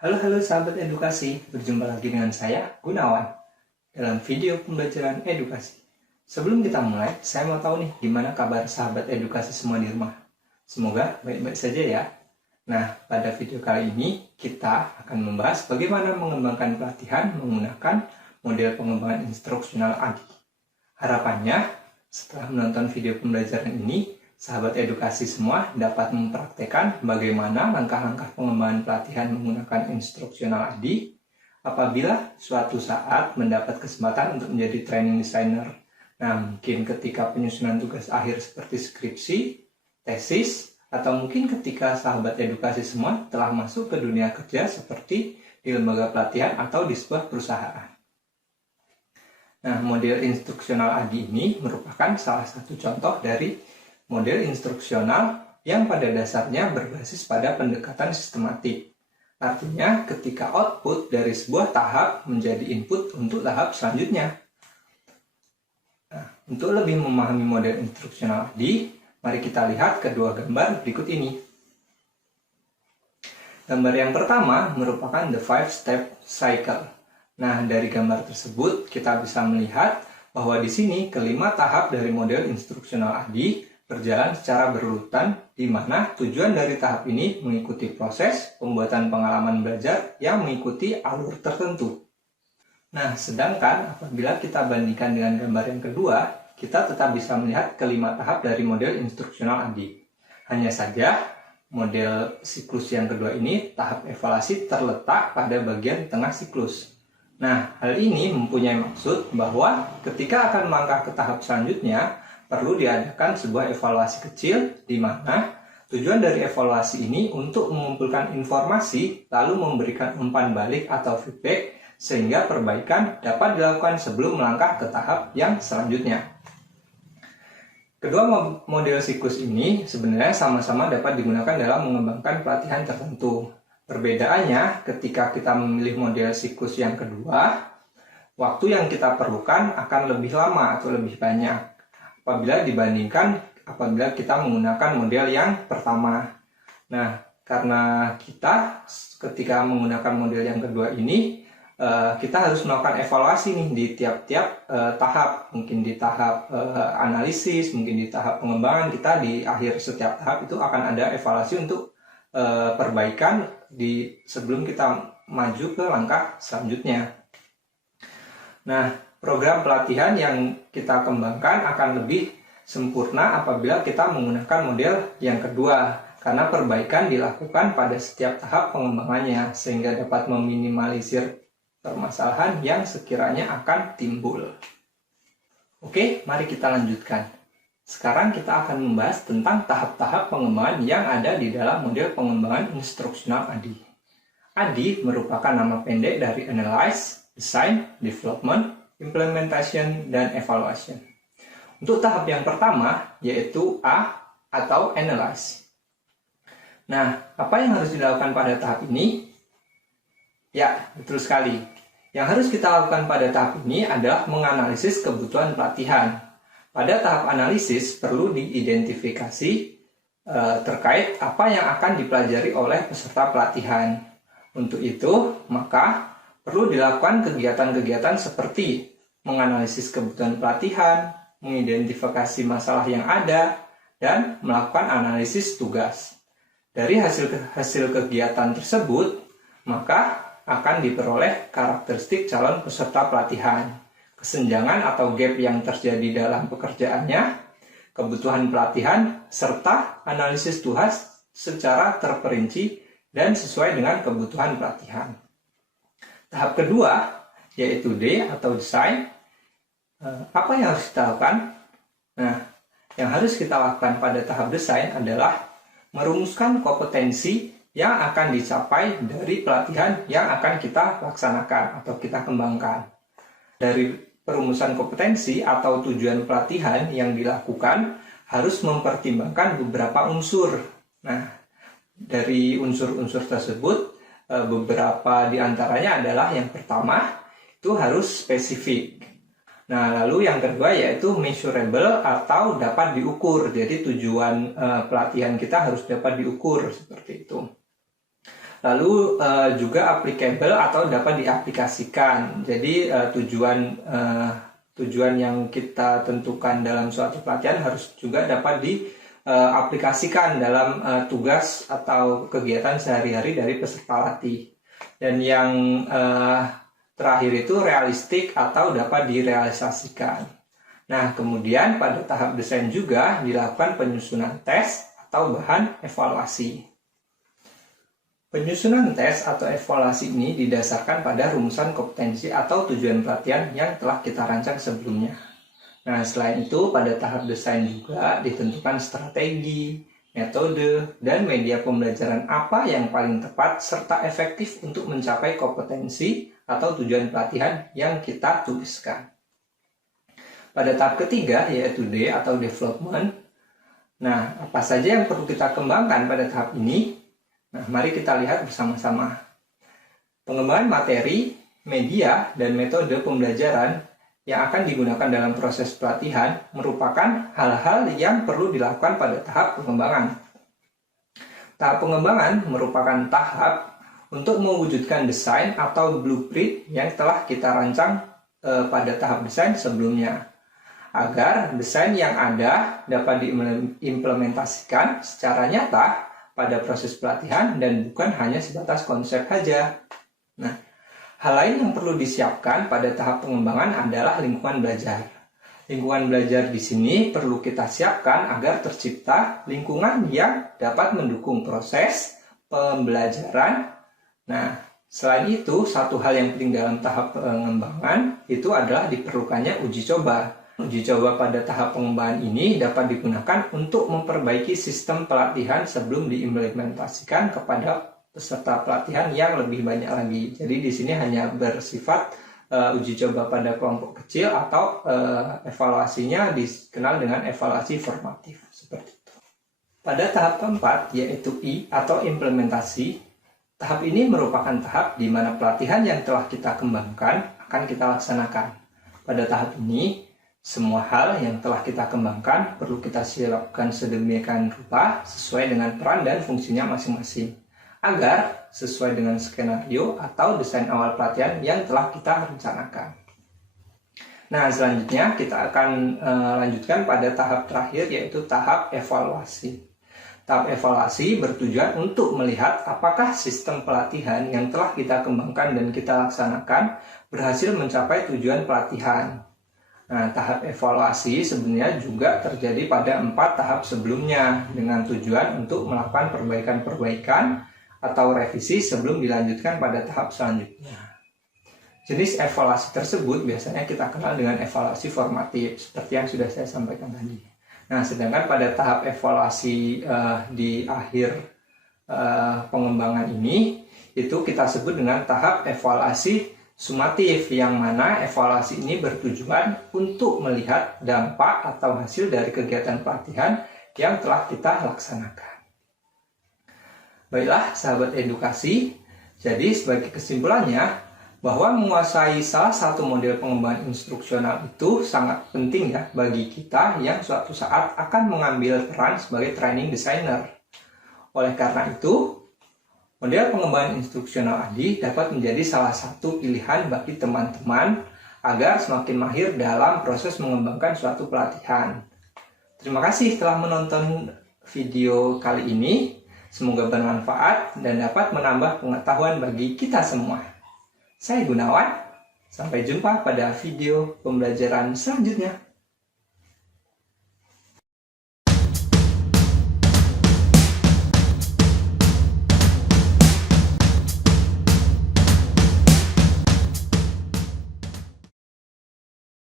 Halo sahabat edukasi, berjumpa lagi dengan saya, Gunawan, dalam video pembelajaran edukasi. Sebelum kita mulai, saya mau tahu nih, gimana kabar sahabat edukasi semua di rumah? Semoga baik-baik saja ya. Nah, pada video kali ini, kita akan membahas bagaimana mengembangkan pelatihan menggunakan model pengembangan instruksional ADI. Harapannya, setelah menonton video pembelajaran ini, sahabat edukasi semua dapat mempraktekkan bagaimana langkah-langkah pengembangan pelatihan menggunakan instruksional ADI apabila suatu saat mendapat kesempatan untuk menjadi training designer. Nah, mungkin ketika penyusunan tugas akhir seperti skripsi, tesis, atau mungkin ketika sahabat edukasi semua telah masuk ke dunia kerja seperti di lembaga pelatihan atau di sebuah perusahaan. Nah, model instruksional ADI ini merupakan salah satu contoh dari model instruksional yang pada dasarnya berbasis pada pendekatan sistematik. Artinya, ketika output dari sebuah tahap menjadi input untuk tahap selanjutnya. Nah, untuk lebih memahami model instruksional ADI, mari kita lihat kedua gambar berikut ini. Gambar yang pertama merupakan the 5-step cycle. Nah, dari gambar tersebut kita bisa melihat bahwa di sini kelima tahap dari model instruksional ADI berjalan secara berurutan, di mana tujuan dari tahap ini mengikuti proses pembuatan pengalaman belajar yang mengikuti alur tertentu. Nah, sedangkan apabila kita bandingkan dengan gambar yang kedua, kita tetap bisa melihat kelima tahap dari model instruksional ADI. Hanya saja, model siklus yang kedua ini, tahap evaluasi terletak pada bagian tengah siklus. Nah, hal ini mempunyai maksud bahwa ketika akan melangkah ke tahap selanjutnya, perlu diadakan sebuah evaluasi kecil di mana tujuan dari evaluasi ini untuk mengumpulkan informasi lalu memberikan umpan balik atau feedback sehingga perbaikan dapat dilakukan sebelum melangkah ke tahap yang selanjutnya. Kedua model siklus ini sebenarnya sama-sama dapat digunakan dalam mengembangkan pelatihan tertentu. Perbedaannya ketika kita memilih model siklus yang kedua, waktu yang kita perlukan akan lebih lama atau lebih banyak apabila dibandingkan apabila kita menggunakan model yang pertama. Nah, karena kita ketika menggunakan model yang kedua ini, kita harus melakukan evaluasi nih di tiap-tiap tahap. Mungkin di tahap analisis, mungkin di tahap pengembangan, kita di akhir setiap tahap itu akan ada evaluasi untuk perbaikan sebelum kita maju ke langkah selanjutnya. Nah, program pelatihan yang kita kembangkan akan lebih sempurna apabila kita menggunakan model yang kedua, karena perbaikan dilakukan pada setiap tahap pengembangannya sehingga dapat meminimalisir permasalahan yang sekiranya akan timbul. Oke, mari kita lanjutkan. Sekarang kita akan membahas tentang tahap-tahap pengembangan yang ada di dalam model pengembangan instruksional ADI. ADI merupakan nama pendek dari Analyze, Design, Development, Implementation, dan Evaluation. Untuk tahap yang pertama, yaitu A atau Analyze. Nah, apa yang harus dilakukan pada tahap ini? Ya, betul sekali. Yang harus kita lakukan pada tahap ini adalah menganalisis kebutuhan pelatihan. Pada tahap analisis, perlu diidentifikasi terkait apa yang akan dipelajari oleh peserta pelatihan. Untuk itu, maka perlu dilakukan kegiatan-kegiatan seperti menganalisis kebutuhan pelatihan, mengidentifikasi masalah yang ada, dan melakukan analisis tugas. Dari hasil kegiatan tersebut, maka akan diperoleh karakteristik calon peserta pelatihan, kesenjangan atau gap yang terjadi dalam pekerjaannya, kebutuhan pelatihan, serta analisis tugas secara terperinci dan sesuai dengan kebutuhan pelatihan. Tahap kedua, yaitu D atau desain. Apa yang harus kita lakukan? Nah, yang harus kita lakukan pada tahap desain adalah merumuskan kompetensi yang akan dicapai dari pelatihan yang akan kita laksanakan atau kita kembangkan. Dari perumusan kompetensi atau tujuan pelatihan yang dilakukan harus mempertimbangkan beberapa unsur. Nah, dari unsur-unsur tersebut, beberapa di antaranya adalah yang pertama, itu harus spesifik. Nah, lalu yang kedua yaitu measurable atau dapat diukur. Jadi tujuan pelatihan kita harus dapat diukur seperti itu. Lalu juga applicable atau dapat diaplikasikan. Jadi tujuan yang kita tentukan dalam suatu pelatihan harus juga dapat diaplikasikan dalam tugas atau kegiatan sehari-hari dari peserta latih. Dan yang terakhir itu realistik atau dapat direalisasikan. Nah, kemudian pada tahap desain juga dilakukan penyusunan tes atau bahan evaluasi. Penyusunan tes atau evaluasi ini didasarkan pada rumusan kompetensi atau tujuan pelatihan yang telah kita rancang sebelumnya. Nah, selain itu, pada tahap desain juga ditentukan strategi, metode, dan media pembelajaran apa yang paling tepat serta efektif untuk mencapai kompetensi atau tujuan pelatihan yang kita tuliskan. Pada tahap ketiga, yaitu D atau development. Nah, apa saja yang perlu kita kembangkan pada tahap ini? Nah, mari kita lihat bersama-sama. Pengembangan materi, media, dan metode pembelajaran yang akan digunakan dalam proses pelatihan merupakan hal-hal yang perlu dilakukan pada tahap pengembangan. Tahap pengembangan merupakan tahap untuk mewujudkan desain atau blueprint yang telah kita rancang pada tahap desain sebelumnya, agar desain yang ada dapat diimplementasikan secara nyata pada proses pelatihan dan bukan hanya sebatas konsep saja. Nah, hal lain yang perlu disiapkan pada tahap pengembangan adalah lingkungan belajar. Lingkungan belajar di sini perlu kita siapkan agar tercipta lingkungan yang dapat mendukung proses pembelajaran. Nah, selain itu, satu hal yang penting dalam tahap pengembangan itu adalah diperlukannya uji coba. Uji coba pada tahap pengembangan ini dapat digunakan untuk memperbaiki sistem pelatihan sebelum diimplementasikan kepada peserta pelatihan yang lebih banyak lagi. Jadi di sini hanya bersifat uji coba pada kelompok kecil atau evaluasinya dikenal dengan evaluasi formatif seperti itu. Pada tahap keempat, yaitu I atau implementasi, tahap ini merupakan tahap di mana pelatihan yang telah kita kembangkan akan kita laksanakan. Pada tahap ini, semua hal yang telah kita kembangkan perlu kita siapkan sedemikian rupa sesuai dengan peran dan fungsinya masing-masing, agar sesuai dengan skenario atau desain awal pelatihan yang telah kita rencanakan. Nah, selanjutnya kita akan lanjutkan pada tahap terakhir, yaitu tahap evaluasi. Tahap evaluasi bertujuan untuk melihat apakah sistem pelatihan yang telah kita kembangkan dan kita laksanakan berhasil mencapai tujuan pelatihan. Nah, tahap evaluasi sebenarnya juga terjadi pada 4 tahap sebelumnya dengan tujuan untuk melakukan perbaikan-perbaikan atau revisi sebelum dilanjutkan pada tahap selanjutnya. Jenis evaluasi tersebut biasanya kita kenal dengan evaluasi formatif, seperti yang sudah saya sampaikan tadi. Nah, sedangkan pada tahap evaluasi di akhir pengembangan ini, itu kita sebut dengan tahap evaluasi sumatif, yang mana evaluasi ini bertujuan untuk melihat dampak atau hasil dari kegiatan pelatihan yang telah kita laksanakan. Baiklah, sahabat edukasi, jadi sebagai kesimpulannya, bahwa menguasai salah satu model pengembangan instruksional itu sangat penting ya bagi kita yang suatu saat akan mengambil peran sebagai training designer. Oleh karena itu, model pengembangan instruksional ADI dapat menjadi salah satu pilihan bagi teman-teman agar semakin mahir dalam proses mengembangkan suatu pelatihan. Terima kasih telah menonton video kali ini. Semoga bermanfaat dan dapat menambah pengetahuan bagi kita semua. Saya Gunawan, sampai jumpa pada video pembelajaran selanjutnya.